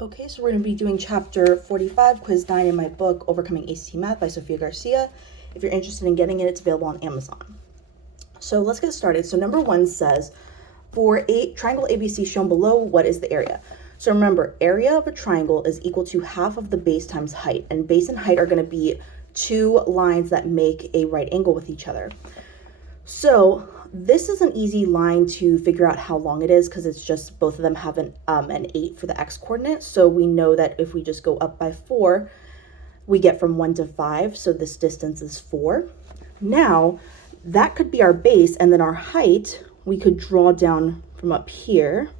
Okay, so we're going to be doing chapter 45, quiz 9 in my book, Overcoming ACT Math by Sophia Garcia. If you're interested in getting it, it's available on Amazon. So let's get started. So number 1 says, for a triangle ABC shown below, what is the area? So remember, area of a triangle is equal to half of the base times height, and base and height are going to be two lines that make a right angle with each other. So this is an easy line to figure out how long it is because it's just both of them have an 8 for the x coordinate. So we know that if we just go up by 4, we get from 1 to 5. So this distance is 4. Now that could be our base, and then our height we could draw down from up here.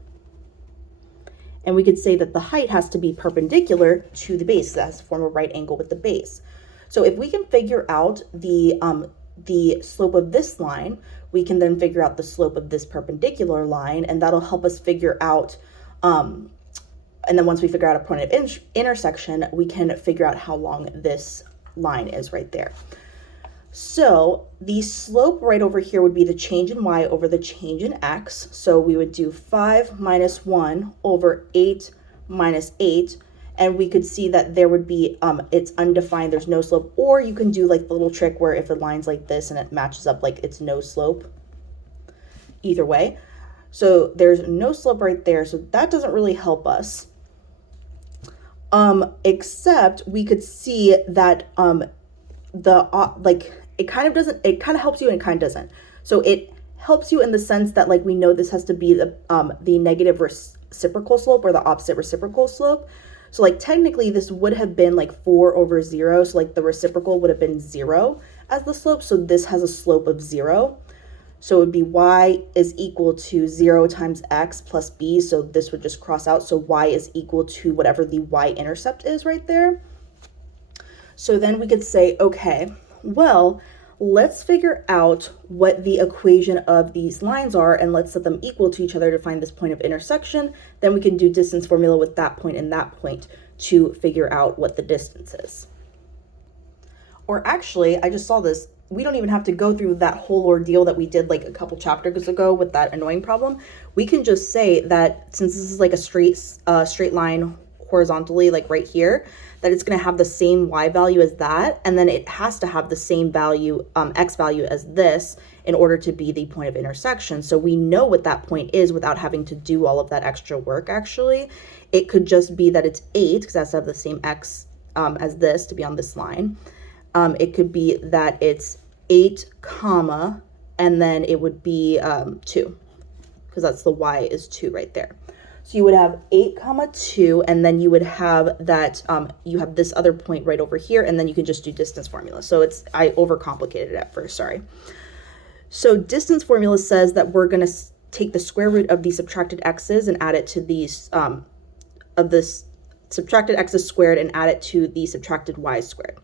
And we could say that the height has to be perpendicular to the base. That has to form a right angle with the base. So if we can figure out the slope of this line, we can then figure out the slope of this perpendicular line, and that'll help us figure out, and then once we figure out a point of intersection, we can figure out how long this line is right there. So the slope right over here would be the change in y over the change in x. So we would do 5 minus 1 over 8 minus 8. And we could see that there would be, it's undefined, there's no slope. Or you can do like the little trick where if the line's like this and it matches up like it's no slope. Either way. So there's no slope right there. So that doesn't really help us. Except we could see that it kind of helps you and it kind of doesn't. So it helps you in the sense that like we know this has to be the negative reciprocal slope or the opposite reciprocal slope. So like technically this would have been like 4 over 0. So like the reciprocal would have been 0 as the slope. So this has a slope of 0. So it would be y is equal to 0 times x plus b. So this would just cross out. So y is equal to whatever the y-intercept is right there. So then we could say, okay, well, let's figure out what the equation of these lines are and let's set them equal to each other to find this point of intersection. Then we can do distance formula with that point and that point to figure out what the distance is. Or actually, I just saw this. We don't even have to go through that whole ordeal that we did like a couple chapters ago with that annoying problem. We can just say that since this is like a straight line horizontally, like right here, that it's going to have the same y value as that, and then it has to have the same value, x value as this in order to be the point of intersection. So we know what that point is without having to do all of that extra work, actually. It could just be that it's 8, because it has to have the same x as this to be on this line. It could be that it's 8, comma, and then it would be 2, because that's the y is 2 right there. So you would have 8, 2, and then you would have that, you have this other point right over here, and then you can just do distance formula. So I overcomplicated it at first, sorry. So distance formula says that we're going to take the square root of the subtracted x's and add it to these, of this subtracted x's squared and add it to the subtracted y squared.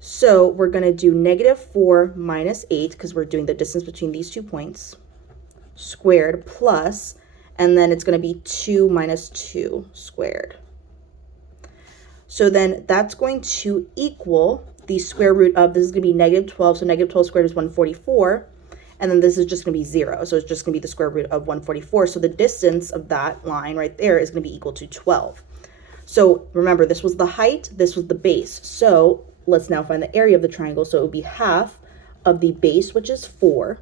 So we're going to do negative 4 minus 8, because we're doing the distance between these 2 points, squared plus, and then it's going to be 2 minus 2 squared. So then that's going to equal the square root of, this is going to be negative 12, so negative 12 squared is 144, and then this is just going to be 0, so it's just going to be the square root of 144. So the distance of that line right there is going to be equal to 12. So remember, this was the height, this was the base. So let's now find the area of the triangle. So it would be half of the base, which is 4,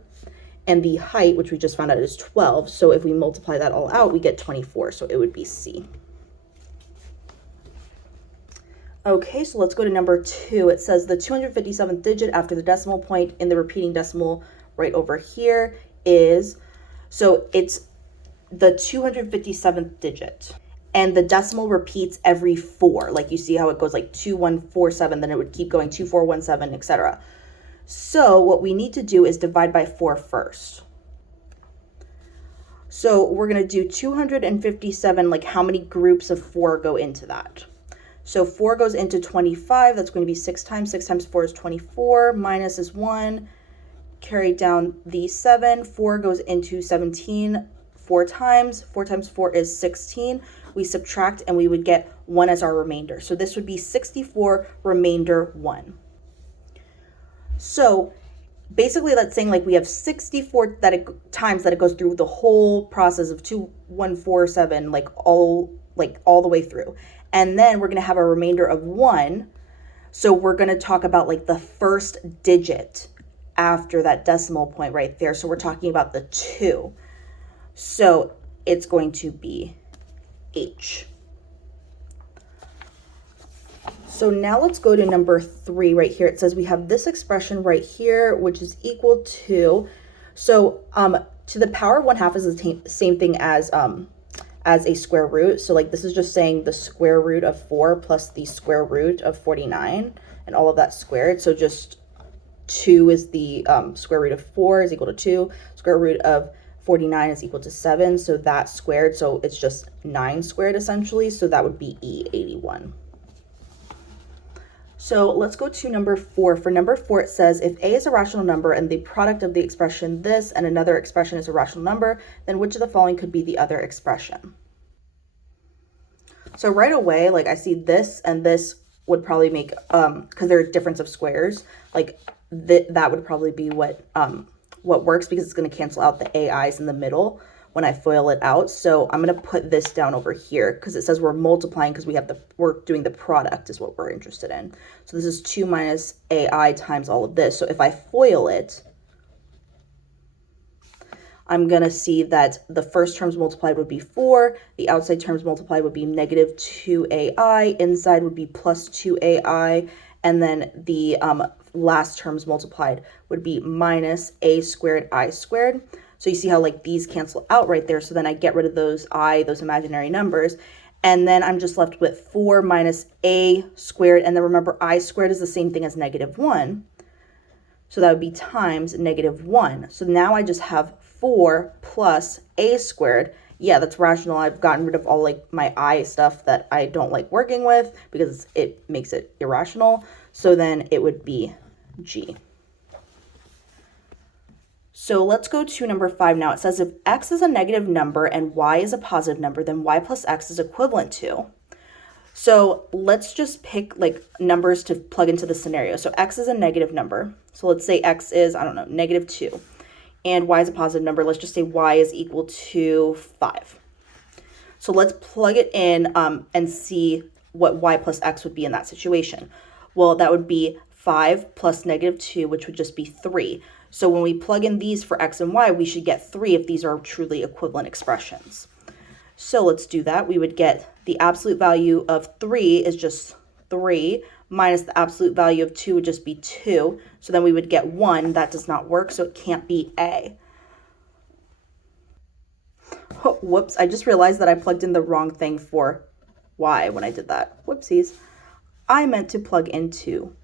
and the height, which we just found out, is 12. So if we multiply that all out, we get 24. So it would be C. Okay, so let's go to number 2. It says the 257th digit after the decimal point in the repeating decimal right over here is, so it's the 257th digit. And the decimal repeats every 4. Like you see how it goes like 2147, then it would keep going 2417, etc. So what we need to do is divide by 4 first. So we're going to do 257, like how many groups of 4 go into that? So 4 goes into 25, that's going to be 6 times. 6 times 4 is 24, minus is 1, carry down the 7, 4 goes into 17 4 times. 4 times 4 is 16. We subtract and we would get 1 as our remainder. So this would be 64 remainder 1. So basically that's saying like we have 64 times that it goes through the whole process of 2147, like all like all the way through. And then we're going to have a remainder of 1. So we're going to talk about like the first digit after that decimal point right there. So we're talking about the 2. So it's going to be H. So now let's go to number 3 right here. It says we have this expression right here, which is equal to, so to the power of 1/2 is the same thing as a square root. So like this is just saying the square root of 4 plus the square root of 49 and all of that squared. So just 2 is the square root of 4 is equal to 2. Square root of 49 is equal to 7. So that squared. So it's just 9 squared essentially. So that would be E81. So let's go to number 4. For number 4, it says if A is a rational number and the product of the expression this and another expression is a rational number, then which of the following could be the other expression? So right away, like I see this and this would probably make, because they're a difference of squares, like that would probably be what works, because it's going to cancel out the AIs in the middle when I FOIL it out. So I'm going to put this down over here because it says we're multiplying because we're doing the product is what we're interested in. So this is 2 minus AI times all of this. So if I FOIL it, I'm going to see that the first terms multiplied would be 4. The outside terms multiplied would be negative 2AI. Inside would be plus 2AI. And then the last terms multiplied would be minus A squared I squared. So you see how like these cancel out right there. So then I get rid of those those imaginary numbers. And then I'm just left with 4 minus A squared. And then remember, I squared is the same thing as negative 1. So that would be times negative 1. So now I just have 4 plus A squared. Yeah, that's rational. I've gotten rid of all like my I stuff that I don't like working with because it makes it irrational. So then it would be G. So let's go to number 5 now. It says if x is a negative number and y is a positive number, then y plus x is equivalent to. So let's just pick like numbers to plug into the scenario. So x is a negative number. So let's say x is, I don't know, negative 2. And y is a positive number. Let's just say y is equal to 5. So let's plug it in and see what y plus x would be in that situation. Well, that would be 5 plus negative 2, which would just be 3. So when we plug in these for x and y, we should get 3 if these are truly equivalent expressions. So let's do that. We would get the absolute value of 3 is just 3 minus the absolute value of 2 would just be 2. So then we would get 1. That does not work, so it can't be A. Oh, whoops, I just realized that I plugged in the wrong thing for y when I did that. Whoopsies. I meant to plug into,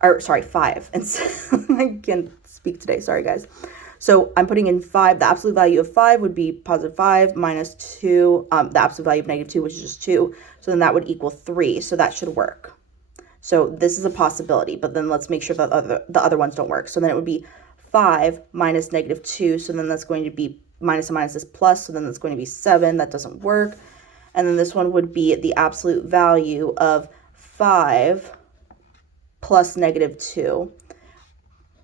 5. And so, I can't speak today, sorry guys. So I'm putting in 5. The absolute value of 5 would be positive 5 minus 2, the absolute value of negative 2, which is just 2. So then that would equal 3. So that should work. So this is a possibility, but then let's make sure that the other ones don't work. So then it would be 5 minus negative 2. So then that's going to be minus and minus is plus. So then that's going to be 7. That doesn't work. And then this one would be the absolute value of 5 plus negative 2.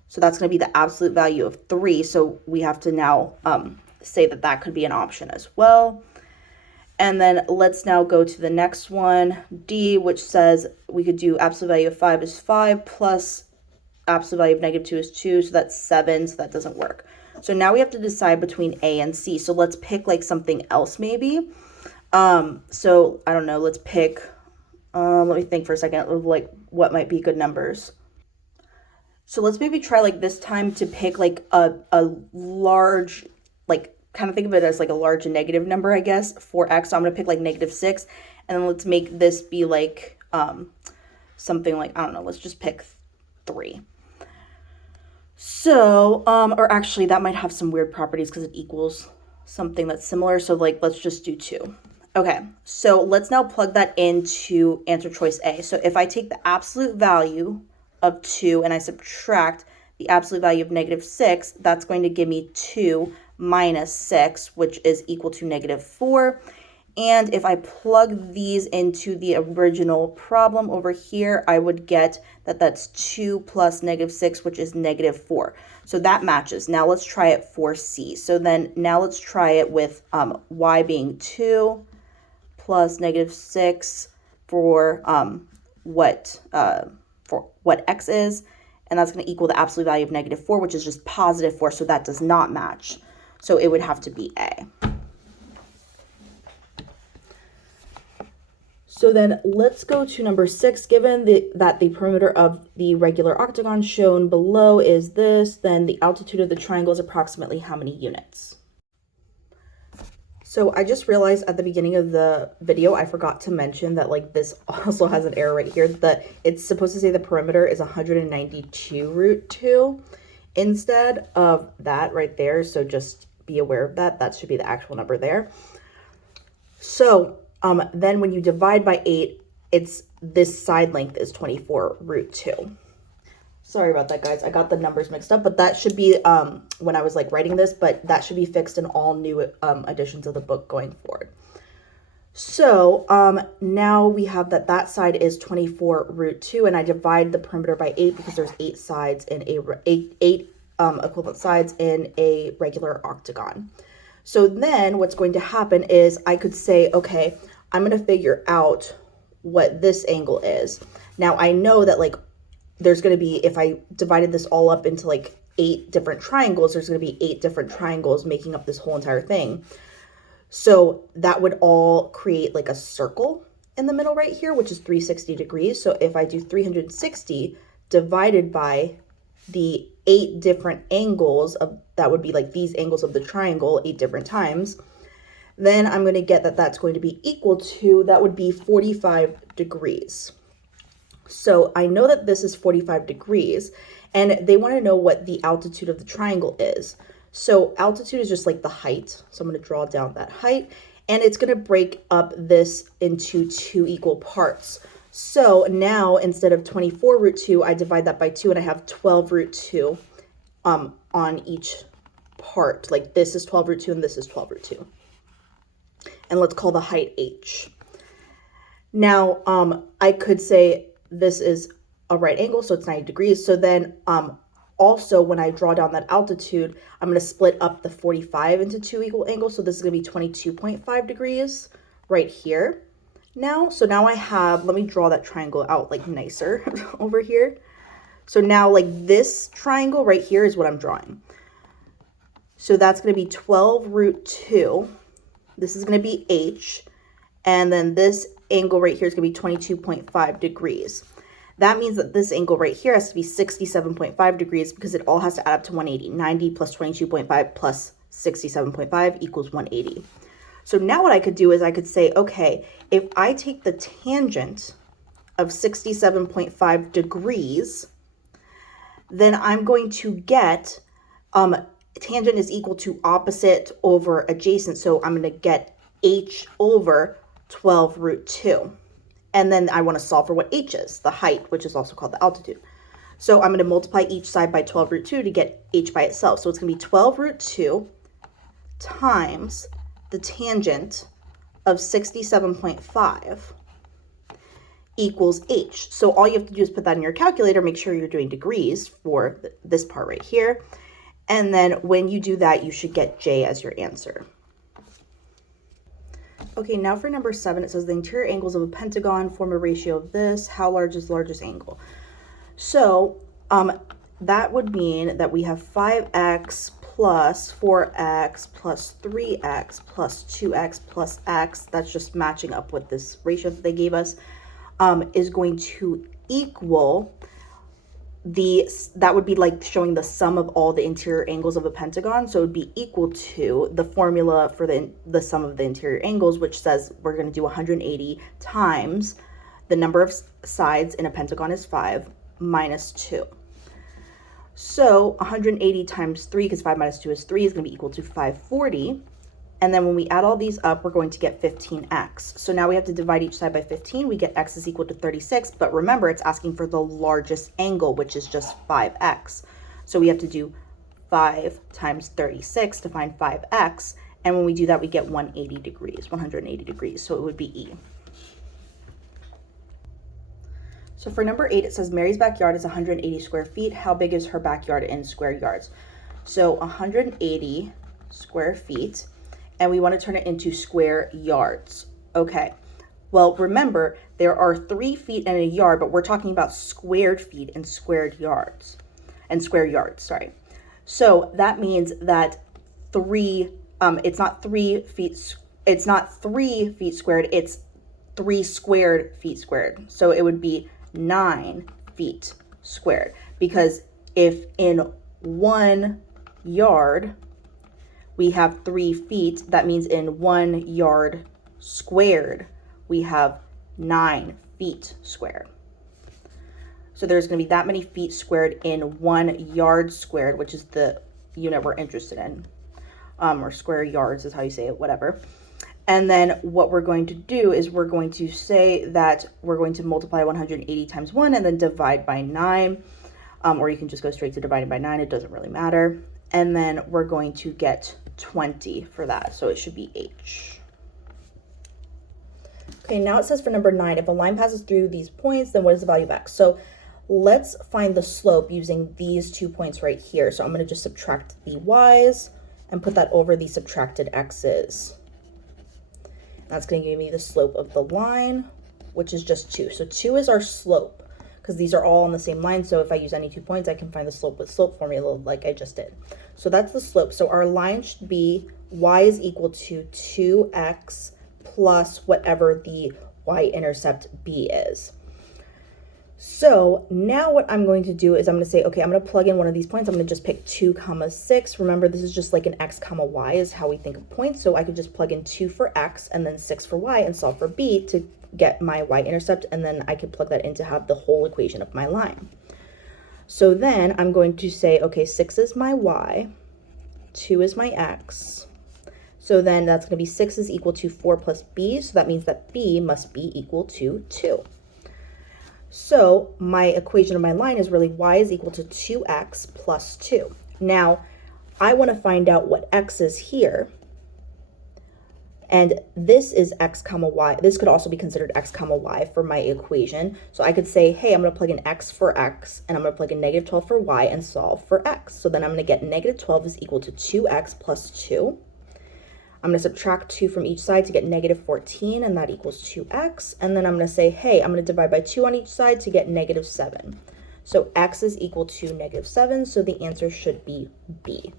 So that's going to be the absolute value of 3. So we have to now say that that could be an option as well. And then let's now go to the next one, D, which says we could do absolute value of 5 is 5 plus absolute value of negative 2 is 2. So that's 7. So that doesn't work. So now we have to decide between A and C. So let's pick like something else maybe. So I don't know. Let's pick, let me think for a second of like what might be good numbers. So let's maybe try like this time to pick like a large, like kind of think of it as like a large negative number, I guess, for x. So I'm going to pick like negative 6. And then let's make this be like something like, I don't know, let's just pick 3. So, or actually that might have some weird properties because it equals something that's similar. So like, let's just do 2. Okay, so let's now plug that into answer choice A. So if I take the absolute value of 2 and I subtract the absolute value of negative 6, that's going to give me 2 minus 6, which is equal to negative 4. And if I plug these into the original problem over here, I would get that that's 2 plus negative 6, which is negative 4. So that matches. Now let's try it for C. So then now let's try it with y being 2 plus negative 6 for what x is, and that's going to equal the absolute value of negative 4, which is just positive 4, so that does not match. So it would have to be A. So then let's go to number 6. Given that the perimeter of the regular octagon shown below is this, then the altitude of the triangle is approximately how many units? So I just realized at the beginning of the video, I forgot to mention that like this also has an error right here, that it's supposed to say the perimeter is 192 root 2 instead of that right there. So just be aware of that. That should be the actual number there. So then when you divide by 8, it's this side length is 24 root 2. Sorry about that, guys. I got the numbers mixed up, but that should be when I was like writing this, but that should be fixed in all new editions of the book going forward. So now we have that side is 24 root 2, and I divide the perimeter by 8 because there's 8 sides in eight equivalent sides in a regular octagon. So then what's going to happen is I could say, okay, I'm going to figure out what this angle is. Now I know that like there's going to be, if I divided this all up into like 8 different triangles, there's going to be 8 different triangles making up this whole entire thing. So that would all create like a circle in the middle right here, which is 360 degrees. So if I do 360 divided by the 8 different angles of, that would be like these angles of the triangle 8 different times, then I'm going to get that that's going to be equal to, that would be 45 degrees. So I know that this is 45 degrees, and they want to know what the altitude of the triangle is. So altitude is just like the height. So I'm going to draw down that height, and it's going to break up this into 2 equal parts. So now instead of 24 root 2, I divide that by 2, and I have 12 root 2 on each part. Like this is 12 root 2, and this is 12 root 2. And let's call the height h. Now I could say this is a right angle, so it's 90 degrees. So then also when I draw down that altitude, I'm going to split up the 45 into 2 equal angles. So this is going to be 22.5 degrees right here. Now, so now I have, let me draw that triangle out like nicer over here. So now like this triangle right here is what I'm drawing. So that's going to be 12 root 2. This is going to be h. And then this angle right here is going to be 22.5 degrees. That means that this angle right here has to be 67.5 degrees because it all has to add up to 180. 90 plus 22.5 plus 67.5 equals 180. So now what I could do is I could say, okay, if I take the tangent of 67.5 degrees, then I'm going to get tangent is equal to opposite over adjacent. So I'm going to get h over 12 root 2. And then I want to solve for what h is, the height, which is also called the altitude. So I'm going to multiply each side by 12 root 2 to get h by itself. So it's going to be 12 root 2 times the tangent of 67.5 equals h. So all you have to do is put that in your calculator, make sure you're doing degrees for this part right here. And then when you do that, you should get j as your answer. Okay, now for number 7, it says the interior angles of a pentagon form a ratio of this. How large is the largest angle? So that would mean that we have 5x plus 4x plus 3x plus 2x plus x, that's just matching up with this ratio that they gave us, is going to equal that would be like showing the sum of all the interior angles of a pentagon. So it would be equal to the formula for the sum of the interior angles, which says we're going to do 180 times the number of sides in a pentagon is 5 minus 2. So 180 times 3, because 5 minus 2 is 3, is going to be equal to 540. And then when we add all these up, we're going to get 15x. So now we have to divide each side by 15. We get x is equal to 36. But remember, it's asking for the largest angle, which is just 5x. So we have to do 5 times 36 to find 5x. And when we do that, we get 180 degrees. So it would be E. So for number 8, it says Mary's backyard is 180 square feet. How big is her backyard in square yards? So 180 square feet. And we want to turn it into square yards. Okay. Well, remember, there are 3 feet in a yard, but we're talking about squared feet and squared yards. And square yards, sorry. So that means that it's not 3 feet, it's not 3 feet squared, it's 3 squared feet squared. So it would be 9 feet squared. Because if in 1 yard we have 3 feet, that means in 1 yard squared we have 9 feet squared. So there's going to be that many feet squared in 1 yard squared, which is the unit we're interested in. Or square yards is how you say it, whatever. And then what we're going to do is we're going to say that we're going to multiply 180 times 1 and then divide by 9. Or you can just go straight to dividing by 9. It doesn't really matter. And then we're going to get 20 for that. So it should be H. Okay, now it says for number 9, if a line passes through these points, then what is the value of x? So let's find the slope using these 2 points right here. So I'm going to just subtract the y's and put that over the subtracted x's. That's going to give me the slope of the line, which is just 2. So 2 is our slope because these are all on the same line. So if I use any 2 points, I can find the slope with slope formula like I just did. So that's the slope. So our line should be y is equal to 2x plus whatever the y-intercept b is. So now what I'm going to do is I'm going to say, okay, I'm going to plug in one of these points. I'm going to just pick 2, 6. Remember, this is just like an x, y is how we think of points. So I could just plug in 2 for x and then 6 for y and solve for b to get my y-intercept. And then I could plug that in to have the whole equation of my line. So then I'm going to say, okay, 6 is my y, 2 is my x. So then that's going to be 6 is equal to 4 plus b. So that means that b must be equal to 2. So my equation of my line is really y is equal to 2x plus 2. Now, I want to find out what x is here. And this is x comma y. This could also be considered x comma y for my equation. So I could say, hey, I'm going to plug in x for x, and I'm going to plug in negative 12 for y and solve for x. So then I'm going to get negative 12 is equal to 2x plus 2. I'm going to subtract 2 from each side to get negative 14, and that equals 2x. And then I'm going to say, hey, I'm going to divide by 2 on each side to get negative 7. So x is equal to negative 7, so the answer should be B.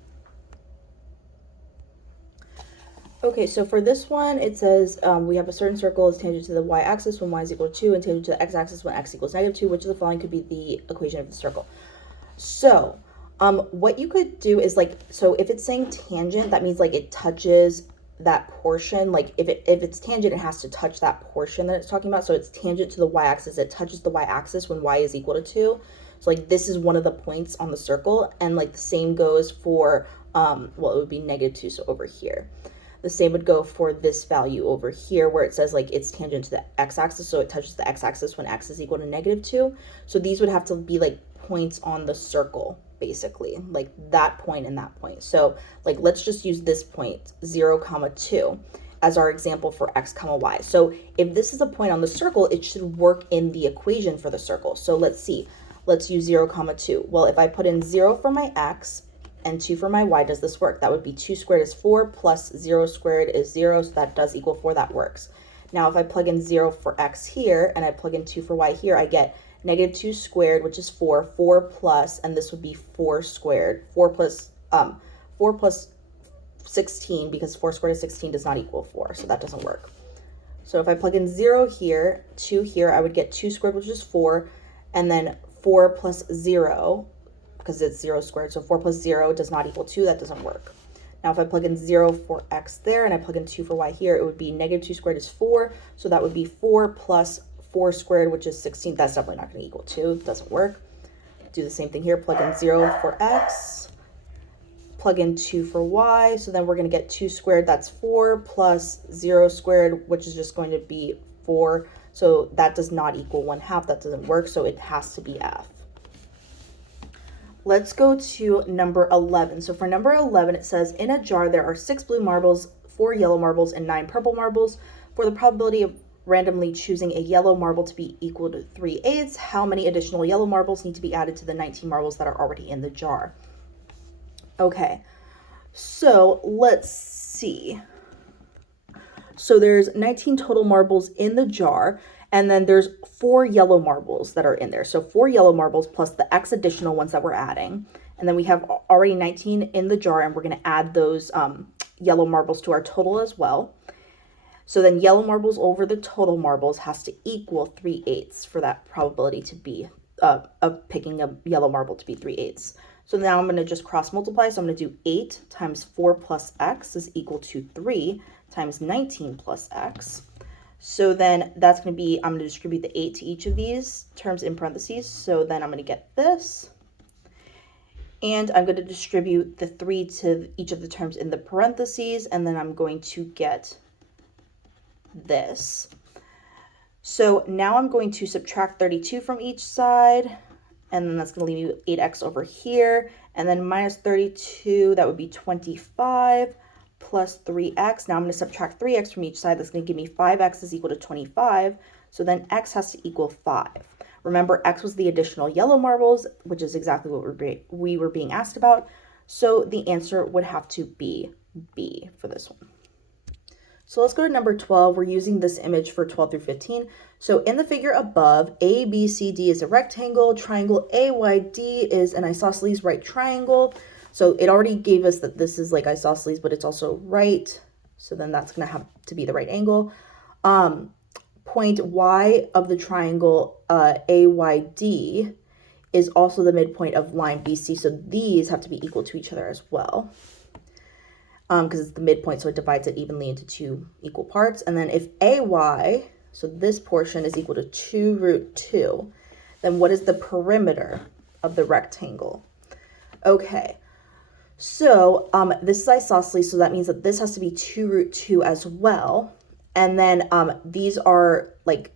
Okay, so for this one, it says we have a certain circle is tangent to the y-axis when y is equal to 2 and tangent to the x-axis when x equals negative 2. Which of the following could be the equation of the circle? So what you could do is so if it's saying tangent, that means it touches that portion. Like if it's tangent, it has to touch that portion that it's talking about. So it's tangent to the y-axis. It touches the y-axis when y is equal to 2. So this is one of the points on the circle, and the same goes for well, it would be negative 2. So over here, the same would go for this value over here where it says it's tangent to the x-axis. So it touches the x-axis when x is equal to negative 2. So these would have to be points on the circle, basically, that point and that point. So let's just use this point 0, 2 as our example for x, y. So if this is a point on the circle, it should work in the equation for the circle. So let's see, let's use 0, 2. Well, if I put in 0 for my x and 2 for my y, does this work? That would be 2 squared is 4 plus 0 squared is 0, so that does equal 4. That works. Now if I plug in 0 for x here and I plug in 2 for y here, I get negative 2 squared, which is 4, 4 plus, and this would be 4 squared, 4 plus 16, because 4 squared is 16 does not equal 4, so that doesn't work. So if I plug in 0 here, 2 here, I would get 2 squared, which is 4, and then 4 plus 0, because it's 0 squared, so 4 plus 0 does not equal 2, that doesn't work. Now if I plug in 0 for x there, and I plug in 2 for y here, it would be negative 2 squared is 4, so that would be 4 plus 4 squared, which is 16. That's definitely not going to equal 2. It doesn't work. Do the same thing here. Plug in 0 for x. Plug in 2 for y. So then we're going to get 2 squared. That's 4 plus 0 squared, which is just going to be 4. So that does not equal 1/2. That doesn't work. So it has to be F. Let's go to number 11. So for number 11, it says, in a jar, there are 6 blue marbles, 4 yellow marbles, and 9 purple marbles. For the probability of randomly choosing a yellow marble to be equal to 3/8, how many additional yellow marbles need to be added to the 19 marbles that are already in the jar? Okay, so let's see. So there's 19 total marbles in the jar, and then there's 4 yellow marbles that are in there. So 4 yellow marbles plus the X additional ones that we're adding. And then we have already 19 in the jar, and we're going to add those yellow marbles to our total as well. So then yellow marbles over the total marbles has to equal 3/8 for that probability to be, of picking a yellow marble to be 3/8. So now I'm going to just cross multiply. So I'm going to do 8 times 4 plus X is equal to 3 times 19 plus X. So then that's going to be, I'm going to distribute the 8 to each of these terms in parentheses. So then I'm going to get this. And I'm going to distribute the 3 to each of the terms in the parentheses. And then I'm going to get this. So now I'm going to subtract 32 from each side. And then that's going to leave me with 8x over here. And then minus 32, that would be 25 plus 3x. Now I'm going to subtract 3x from each side. That's going to give me 5x is equal to 25. So then x has to equal 5. Remember, x was the additional yellow marbles, which is exactly what we were being asked about. So the answer would have to be B for this one. So let's go to number 12. We're using this image for 12 through 15. So in the figure above, ABCD is a rectangle, triangle AYD is an isosceles right triangle. So it already gave us that this is like isosceles, but it's also right. So then that's going to have to be the right angle. Point Y of the triangle AYD is also the midpoint of line BC. So these have to be equal to each other as well. Because it's the midpoint, so it divides it evenly into 2 equal parts. And then if AY, so this portion is equal to 2 root 2, then what is the perimeter of the rectangle? Okay, so this is isosceles, so that means that this has to be 2 root 2 as well. And then these are like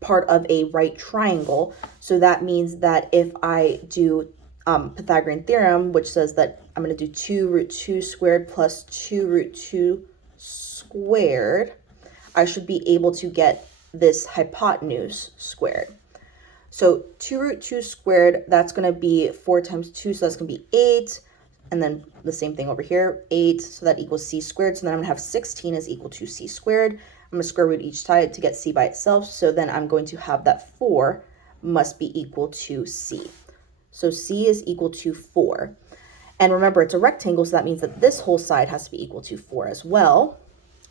part of a right triangle, so that means that if I do Pythagorean theorem, which says that I'm going to do 2 root 2 squared plus 2 root 2 squared, I should be able to get this hypotenuse squared. So 2 root 2 squared, that's going to be 4 times 2, so that's going to be 8. And then the same thing over here, 8, so that equals c squared. So then I'm going to have 16 is equal to c squared. I'm going to square root each side to get c by itself. So then I'm going to have that 4 must be equal to c. So c is equal to 4. And remember, it's a rectangle, so that means that this whole side has to be equal to 4 as well.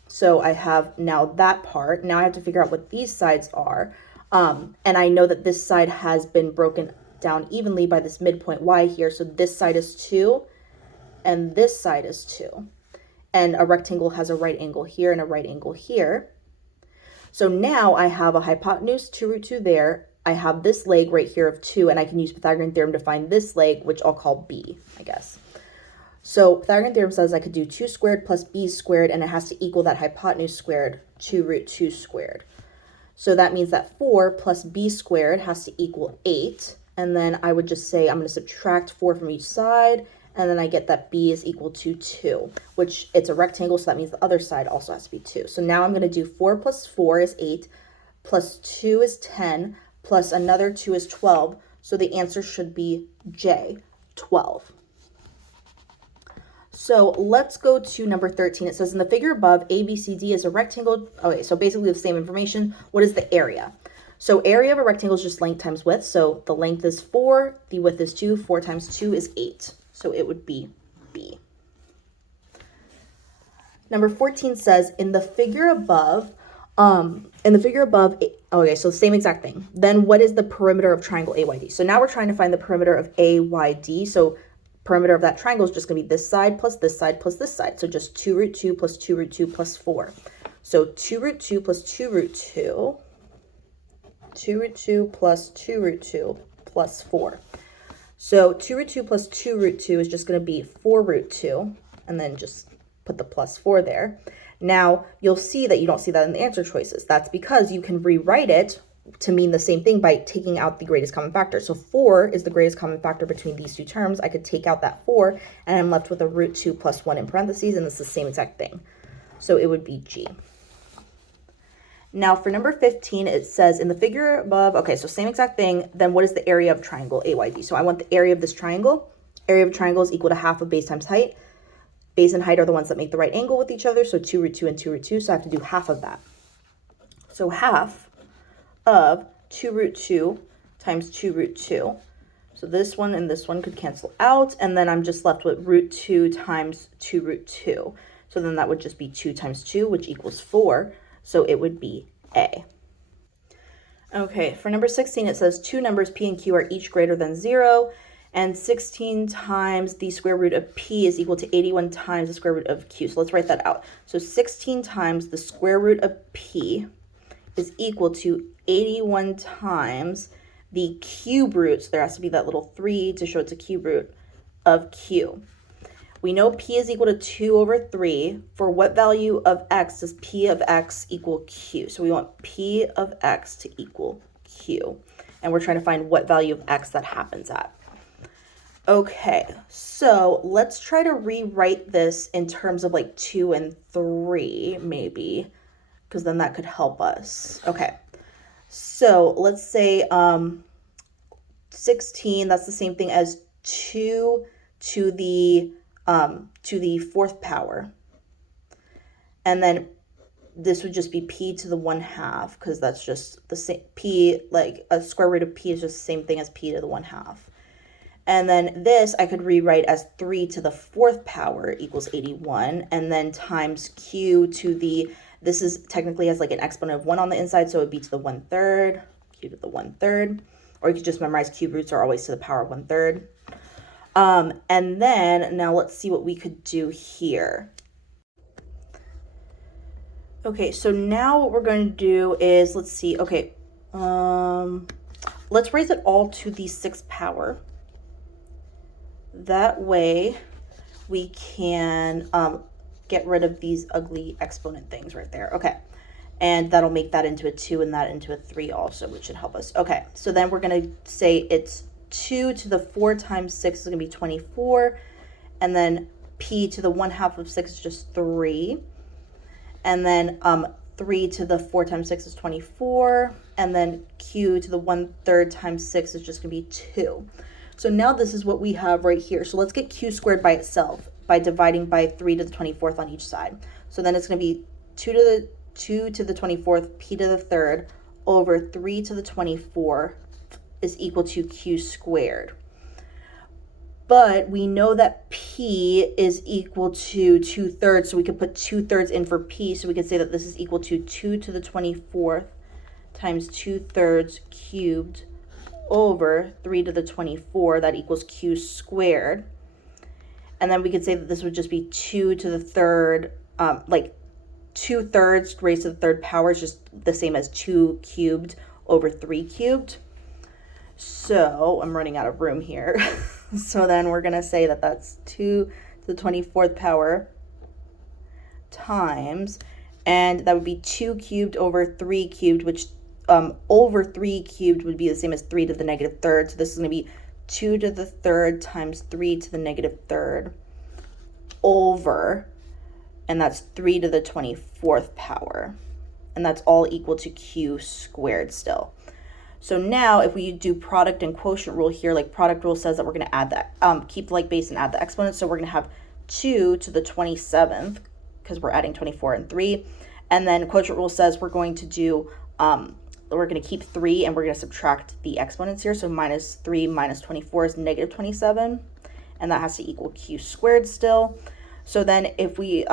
So I have now that part. Now I have to figure out what these sides are. And I know that this side has been broken down evenly by this midpoint y here. So this side is 2, and this side is 2. And a rectangle has a right angle here and a right angle here. So now I have a hypotenuse, 2 root 2 there. I have this leg right here of 2, and I can use Pythagorean theorem to find this leg, which I'll call b, I guess. So Pythagorean theorem says I could do 2 squared plus b squared, and it has to equal that hypotenuse squared, 2 root 2 squared. So that means that 4 plus b squared has to equal 8. And then I would just say I'm going to subtract 4 from each side, and then I get that b is equal to 2, which it's a rectangle, so that means the other side also has to be 2. So now I'm going to do 4 plus 4 is 8, plus 2 is 10, plus another 2 is 12. So the answer should be J, 12. So let's go to number 13. It says in the figure above, ABCD is a rectangle. Okay, so basically the same information. What is the area? So area of a rectangle is just length times width. So the length is 4, the width is 2. 4 times 2 is 8. So it would be B. Number 14 says in the figure above, okay, so same exact thing. Then what is the perimeter of triangle AYD? So now we're trying to find the perimeter of AYD. So perimeter of that triangle is just going to be this side plus this side plus this side. So just 2 root 2 plus 2 root 2 plus 4. So 2 root 2 plus 2 root 2, 2 root 2 plus 2 root 2 plus 4. So 2 root 2 plus 2 root 2 is just going to be 4 root 2, and then just put the plus 4 there. Now, you'll see that you don't see that in the answer choices. That's because you can rewrite it to mean the same thing by taking out the greatest common factor. So 4 is the greatest common factor between these two terms. I could take out that 4, and I'm left with a root 2 plus 1 in parentheses, and it's the same exact thing. So it would be G. Now for number 15, it says in the figure above, okay, so same exact thing, then what is the area of triangle AYD? So I want the area of this triangle. Area of a triangle is equal to half of base times height. base and height are the ones that make the right angle with each other. So 2 root 2 and 2 root 2. So I have to do half of that. So half of 2 root 2 times 2 root 2. So this one and this one could cancel out. And then I'm just left with root 2 times 2 root 2. So then that would just be 2 times 2, which equals 4. So it would be A. Okay, for number 16, it says two numbers p and q are each greater than 0. And 16 times the square root of p is equal to 81 times the square root of q. So let's write that out. So 16 times the square root of p is equal to 81 times the cube root. So there has to be that little 3 to show it's a cube root of q. We know p is equal to 2 over 3. For what value of x does p of x equal q? So we want p of x to equal q. And we're trying to find what value of x that happens at. Okay, so let's try to rewrite this in terms of like 2 and 3, maybe, because then that could help us. Okay, so let's say 16, that's the same thing as 2 to the 4th power. And then this would just be p to the 1/2, because that's just the same, p, like a square root of p is just the same thing as p to the 1/2. And then this I could rewrite as 3 to the 4th power equals 81, and then times q to the, this is technically as like an exponent of 1 on the inside, so it would be to the 1/3, q to the 1/3, or you could just memorize cube roots are always to the power of 1/3. And then now let's see what we could do here. Okay, so now what we're going to do is, let's see, okay, let's raise it all to the 6th power. That way we can get rid of these ugly exponent things right there. Okay, and that'll make that into a 2 and that into a 3 also, which should help us. Okay, so then we're going to say it's 2 to the 4 times 6 is going to be 24, and then p to the 1/2 of 6 is just 3, and then 3 to the 4 times 6 is 24, and then q to the 1/3 times 6 is just going to be 2. So now this is what we have right here. So let's get q squared by itself by dividing by 3 to the 24th on each side. So then it's going to be 2 to the 24th, p to the 3rd, over 3 to the 24th is equal to q squared. But we know that p is equal to 2/3, so we could put 2/3 in for p. So we could say that this is equal to 2 to the 24th times 2/3 cubed over 3 to the 24, that equals q squared. And then we could say that this would just be 2 to the 3rd, like 2/3 raised to the 3rd power is just the same as 2 cubed over 3 cubed. So I'm running out of room here. So then we're going to say that that's 2 to the 24th power times, and that would be 2 cubed over 3 cubed, which over 3 cubed would be the same as 3 to the -3rd. So this is going to be 2 to the 3rd times 3 to the -3rd over, and that's 3 to the 24th power. And that's all equal to q squared still. So now if we do product and quotient rule here, like product rule says that we're going to add that, keep the like base and add the exponents. So we're going to have 2 to the 27th, because we're adding 24 and 3. And then quotient rule says we're going to do, we're going to keep 3 and we're going to subtract the exponents here. So -3 minus 24 is -27, and that has to equal q squared still. So then if we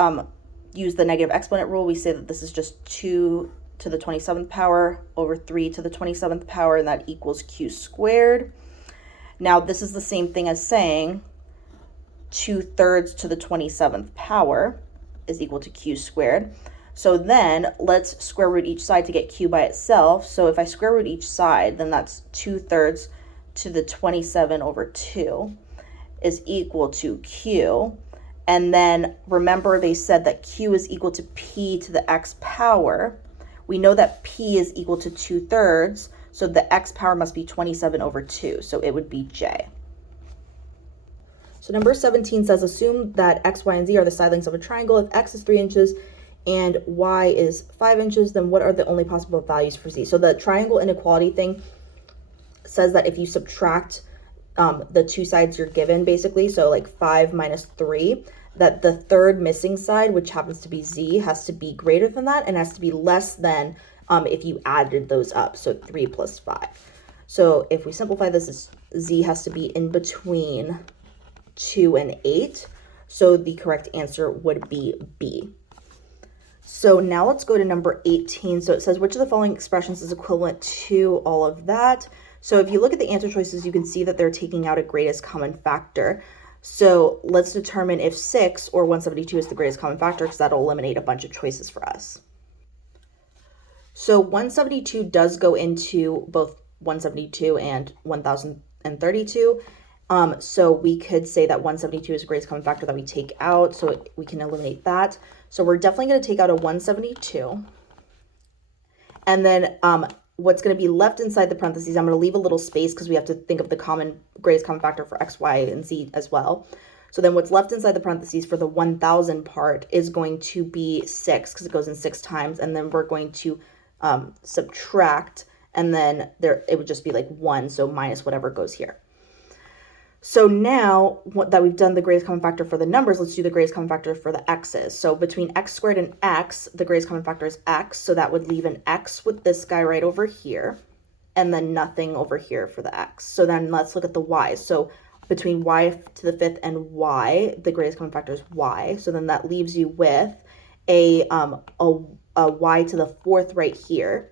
use the negative exponent rule, we say that this is just 2 to the 27th power over 3 to the 27th power, and that equals q squared. Now this is the same thing as saying 2/3 to the 27th power is equal to q squared. So then let's square root each side to get q by itself. So if I square root each side, then that's 2/3 to the 27 over 2 is equal to q. And then remember they said that q is equal to p to the x power. We know that p is equal to 2/3, so the x power must be 27 over 2, so it would be j. So number 17 says, assume that x, y, and z are the side lengths of a triangle. If x is 3 inches and y is 5 inches, then what are the only possible values for z? So the triangle inequality thing says that if you subtract the two sides you're given, basically, so like 5 minus 3, that the third missing side, which happens to be z, has to be greater than that and has to be less than if you added those up, so 3 plus 5. So if we simplify this, z has to be in between 2 and 8. So the correct answer would be B. So now let's go to number 18. So it says, which of the following expressions is equivalent to all of that? So if you look at the answer choices, you can see that they're taking out a greatest common factor. So let's determine if 6 or 172 is the greatest common factor, because that'll eliminate a bunch of choices for us. So 172 does go into both 172 and 1032. So we could say that 172 is the greatest common factor that we take out, so we can eliminate that. So we're definitely going to take out a 172. And then what's going to be left inside the parentheses, I'm going to leave a little space because we have to think of the greatest common factor for x, y, and z as well. So then what's left inside the parentheses for the 1000 part is going to be 6 because it goes in 6 times. And then we're going to subtract, and then it would just be like 1, so minus whatever goes here. So now that we've done the greatest common factor for the numbers, let's do the greatest common factor for the x's. So between x squared and x, the greatest common factor is x, so that would leave an x with this guy right over here, and then nothing over here for the x. So then let's look at the y's. So between y to the 5th and y, the greatest common factor is y, so then that leaves you with a y to the 4th right here,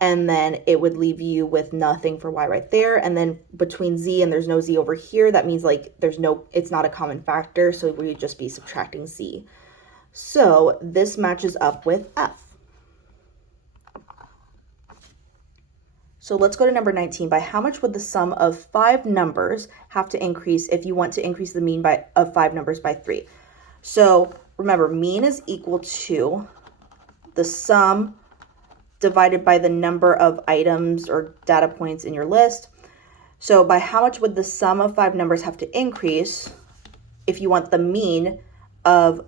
and then it would leave you with nothing for y right there. And then between z and there's no z over here, that means like it's not a common factor, so we would just be subtracting z. So this matches up with F. So let's go to number 19. By how much would the sum of 5 numbers have to increase if you want to increase the mean of 5 numbers by 3? So remember, mean is equal to the sum divided by the number of items or data points in your list. So by how much would the sum of 5 numbers have to increase if you want the mean of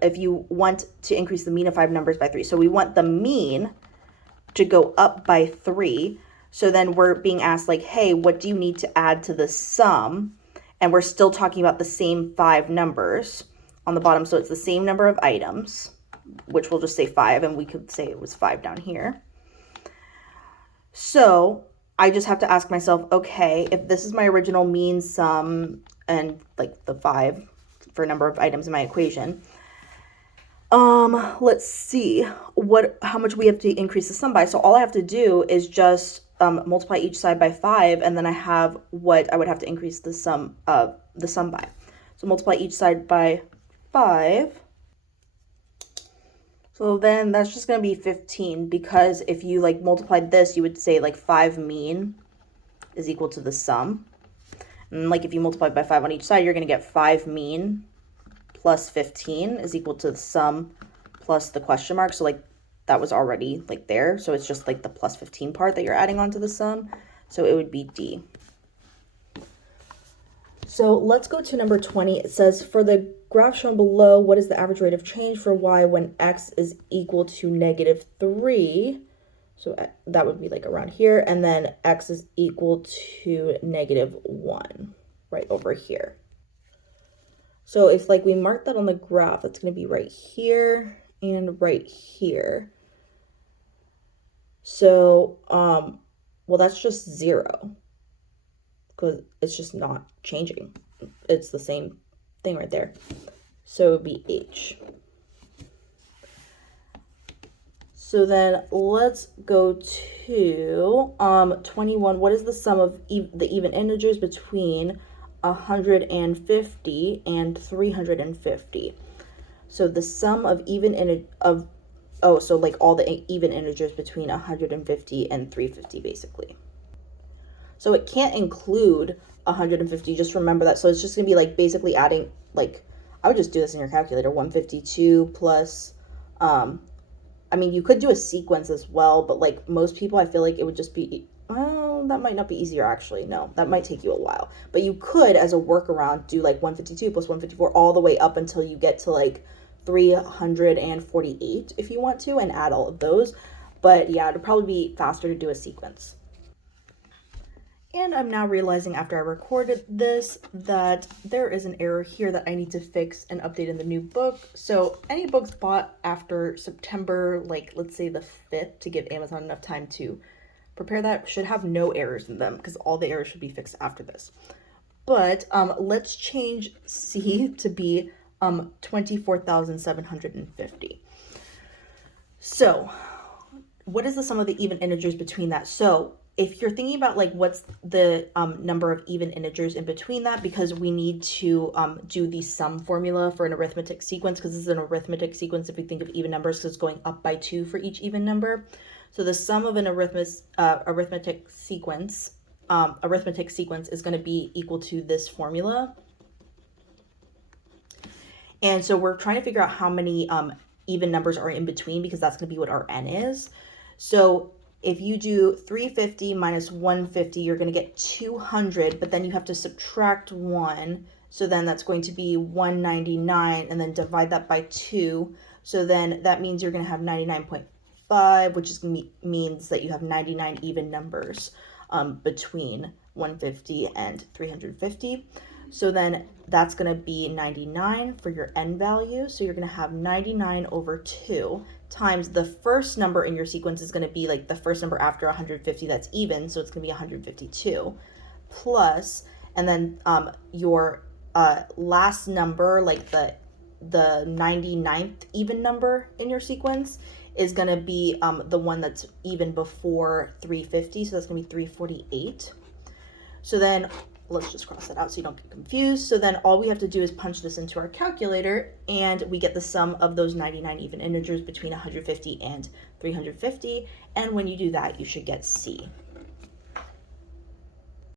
if you want to increase the mean of 5 numbers by 3? So we want the mean to go up by 3. So then we're being asked like, hey, what do you need to add to the sum? And we're still talking about the same 5 numbers on the bottom. So it's the same number of items, which we'll just say 5, and we could say it was 5 down here. So I just have to ask myself, okay, if this is my original mean sum and like the 5 for number of items in my equation, let's see how much we have to increase the sum by. So all I have to do is just multiply each side by 5, and then I have what I would have to increase the sum by. So multiply each side by 5. So then that's just going to be 15, because if you like multiplied this, you would say like 5 mean is equal to the sum. And like if you multiply by 5 on each side, you're going to get 5 mean plus 15 is equal to the sum plus the question mark. So like that was already like there. So it's just like the plus 15 part that you're adding onto the sum. So it would be D. So let's go to number 20. It says, for the graph shown below, what is the average rate of change for y when x is equal to -3? So that would be like around here. And then x is equal to -1 right over here. So if like we mark that on the graph, that's going to be right here and right here. So, well, that's just 0. Because it's just not changing. It's the same thing right there. So it would be H. So then let's go to 21. What is the sum of the even integers between 150 and 350? So the sum of so like all the even integers between 150 and 350 basically. So it can't include 150, just remember that. So it's just going to be like basically adding, like, I would just do this in your calculator, 152 plus, I mean, you could do a sequence as well, but like most people, I feel like it would just be, well, that might not be easier actually. No, that might take you a while. But you could, as a workaround, do like 152 plus 154 all the way up until you get to like 348 if you want to, and add all of those. But yeah, it'd probably be faster to do a sequence. And I'm now realizing after I recorded this that there is an error here that I need to fix and update in the new book. So any books bought after September, like let's say the 5th, to give Amazon enough time to prepare that, should have no errors in them because all the errors should be fixed after this. But let's change C to be 24,750. So what is the sum of the even integers between that? So if you're thinking about like what's the number of even integers in between that, because we need to do the sum formula for an arithmetic sequence, because this is an arithmetic sequence if we think of even numbers, because it's going up by 2 for each even number. So the sum of an arithmetic sequence is going to be equal to this formula. And so we're trying to figure out how many even numbers are in between, because that's going to be what our n is. So if you do 350 minus 150, you're going to get 200, but then you have to subtract 1. So then that's going to be 199, and then divide that by 2. So then that means you're going to have 99.5, which is means that you have 99 even numbers between 150 and 350. So then that's going to be 99 for your n value. So you're going to have 99 over 2 times the first number in your sequence is going to be like the first number after 150 that's even. So it's going to be 152 plus, and then your last number, like the 99th even number in your sequence, is going to be the one that's even before 350. So that's going to be 348. So then let's just cross that out so you don't get confused. So then all we have to do is punch this into our calculator, and we get the sum of those 99 even integers between 150 and 350. And when you do that, you should get C.